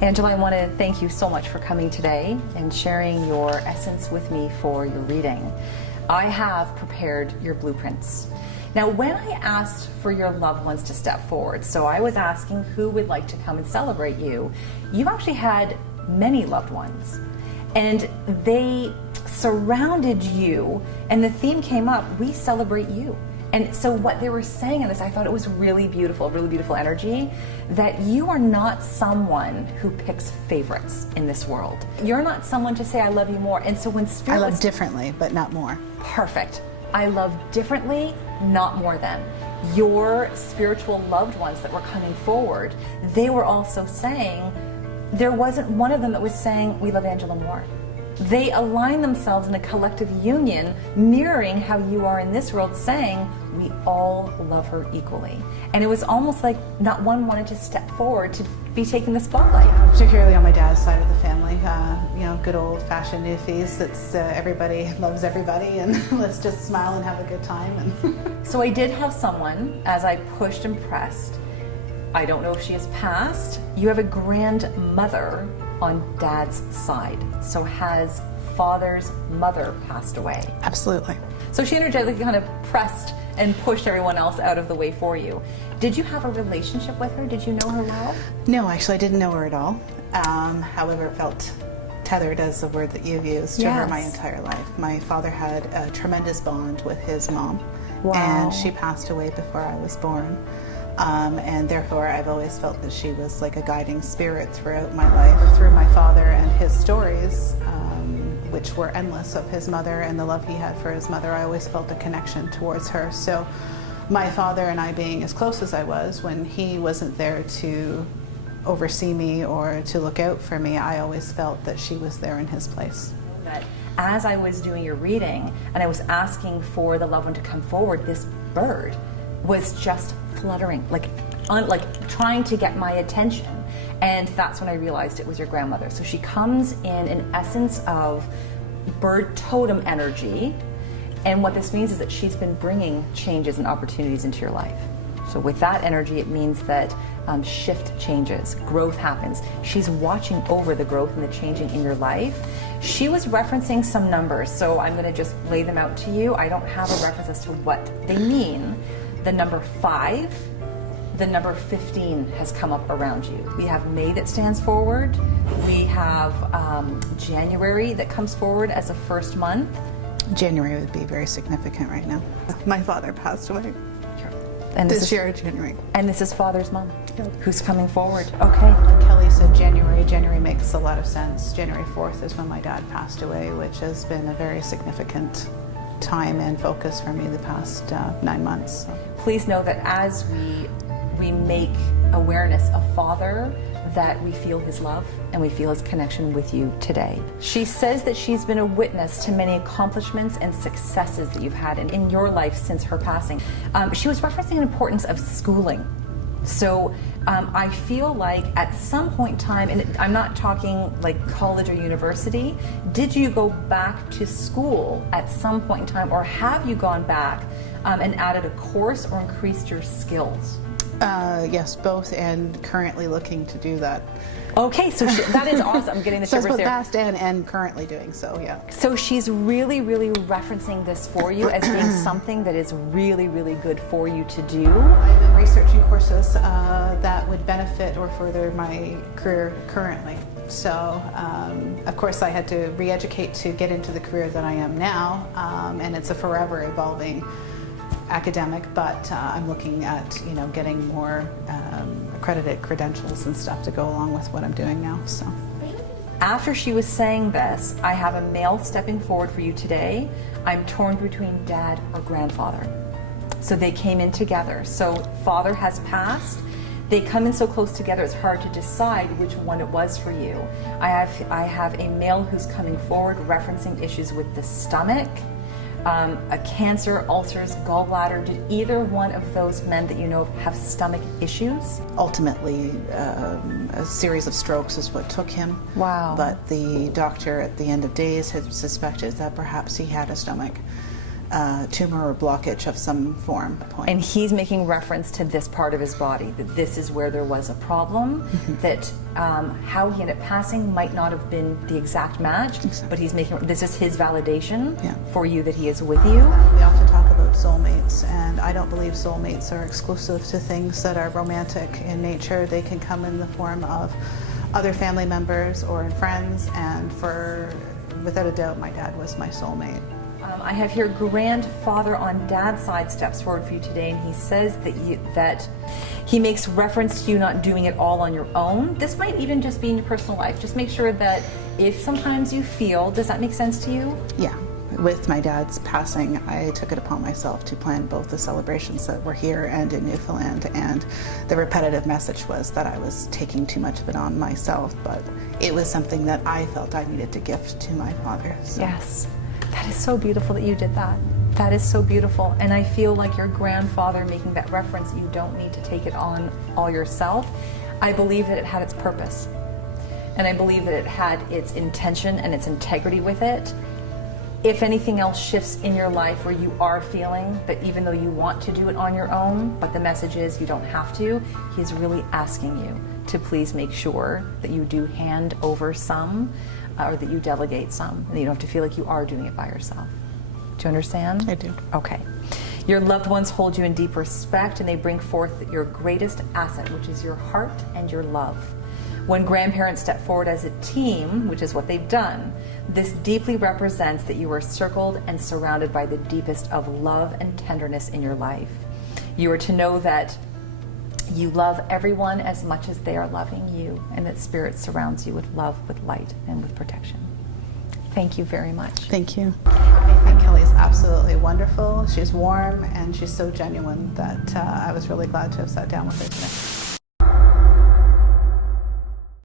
Angela, I want to thank you so much for coming today and sharing your essence with me for your reading. I have prepared your blueprints. Now, when I asked for your loved ones to step forward, so I was asking who would like to come and celebrate you, you actually had many loved ones. And they surrounded you, and the theme came up, we celebrate you. And so what they were saying in this, I thought it was really beautiful energy, that you are not someone who picks favorites in this world. You're not someone to say, I love you more. And so when Spirit I love differently, but not more. Perfect. I love differently, not more than. Your spiritual loved ones that were coming forward, they were also saying, there wasn't one of them that was saying, we love Angela more. They align themselves in a collective union, mirroring how you are in this world, saying, we all love her equally. And it was almost like not one wanted to step forward to be taking the spotlight. Yeah, particularly on my dad's side of the family, good old-fashioned newfies. It's everybody loves everybody, and let's just smile and have a good time. And So I did have someone, as I pushed and pressed, I don't know if she has passed. You have a grandmother on Dad's side. So has Father's mother passed away? Absolutely. So she energetically kind of pressed and pushed everyone else out of the way for you. Did you have a relationship with her? Did you know her well? No, actually, I didn't know her at all. However, it felt tethered, as the word that you've used, to her my entire life. My father had a tremendous bond with his mom. Wow. And she passed away before I was born. And therefore, I've always felt that she was like a guiding spirit throughout my life. Through my father and his stories, which were endless, of his mother and the love he had for his mother, I always felt a connection towards her. So my father and I being as close as I was, when he wasn't there to oversee me or to look out for me, I always felt that she was there in his place. As I was doing your reading and I was asking for the loved one to come forward, this bird was just fluttering, like trying to get my attention. And that's when I realized it was your grandmother. So she comes in an essence of bird totem energy. And what this means is that she's been bringing changes and opportunities into your life. So with that energy, it means that shift changes, growth happens. She's watching over the growth and the changing in your life. She was referencing some numbers, so I'm going to just lay them out to you. I don't have a reference as to what they mean. The number 5, the number 15 has come up around you. We have May that stands forward. We have January that comes forward as a first month. January would be very significant right now. My father passed away. And this year, January. And this is Father's mom, Yep. who's coming forward. Okay. Kelly said January. January makes a lot of sense. January 4th is when my dad passed away, which has been a very significant time and focus for me the past 9 months. So. Please know that as we make awareness of Father, that we feel his love and we feel his connection with you today. She says that she's been a witness to many accomplishments and successes that you've had in your life since her passing. She was referencing the importance of schooling. So I feel like at some point in time, and I'm not talking like college or university, did you go back to school at some point in time, or have you gone back and added a course or increased your skills? Yes, both, and currently looking to do that. Okay, so that is awesome. I'm getting the So shivers there. past and currently doing so, yeah. So she's really, really referencing this for you as being something that is really, really good for you to do. I've been researching courses that would benefit or further my career currently. So, of course, I had to re-educate to get into the career that I am now, and it's a forever evolving academic, but I'm looking at getting more accredited credentials and stuff to go along with what I'm doing now. So after she was saying this, I have a male stepping forward for you today. I'm torn between dad or grandfather. So they came in together. So Father has passed. They come in so close together, it's hard to decide which one it was for you. I have a male who's coming forward referencing issues with the stomach, a cancer, ulcers, gallbladder. Did either one of those men that you know of have stomach issues? ultimately, a series of strokes is what took him. Wow. But the doctor at the end of days had suspected that perhaps he had a stomach tumor or blockage of some form. And he's making reference to this part of his body, that this is where there was a problem, that how he ended up passing might not have been the exact match, but he's making, this is his validation for you that he is with you. We often talk about soulmates, and I don't believe soulmates are exclusive to things that are romantic in nature. They can come in the form of other family members or in friends, and without a doubt, my dad was my soulmate. I have here grandfather on dad's side steps forward for you today, and he says that he makes reference to you not doing it all on your own. This might even just be in your personal life. Just make sure that if sometimes you feel, does that make sense to you? Yeah. With my dad's passing, I took it upon myself to plan both the celebrations that were here and in Newfoundland, and the repetitive message was that I was taking too much of it on myself, but it was something that I felt I needed to gift to my father. So. Yes. That is so beautiful that you did that. That is so beautiful. And I feel like your grandfather making that reference, you don't need to take it on all yourself. I believe that it had its purpose. And I believe that it had its intention and its integrity with it. If anything else shifts in your life where you are feeling that even though you want to do it on your own, but the message is you don't have to, he's really asking you to please make sure that you do hand over some, or that you delegate some, and you don't have to feel like you are doing it by yourself. Do you understand? I do. Okay. Your loved ones hold you in deep respect, and they bring forth your greatest asset, which is your heart and your love. When grandparents step forward as a team, which is what they've done, this deeply represents that you are circled and surrounded by the deepest of love and tenderness in your life. You are to know that you love everyone as much as they are loving you, and that Spirit surrounds you with love, with light, and with protection. Thank you very much. Thank you. I think Kelly's absolutely wonderful. She's warm, and she's so genuine that I was really glad to have sat down with her today.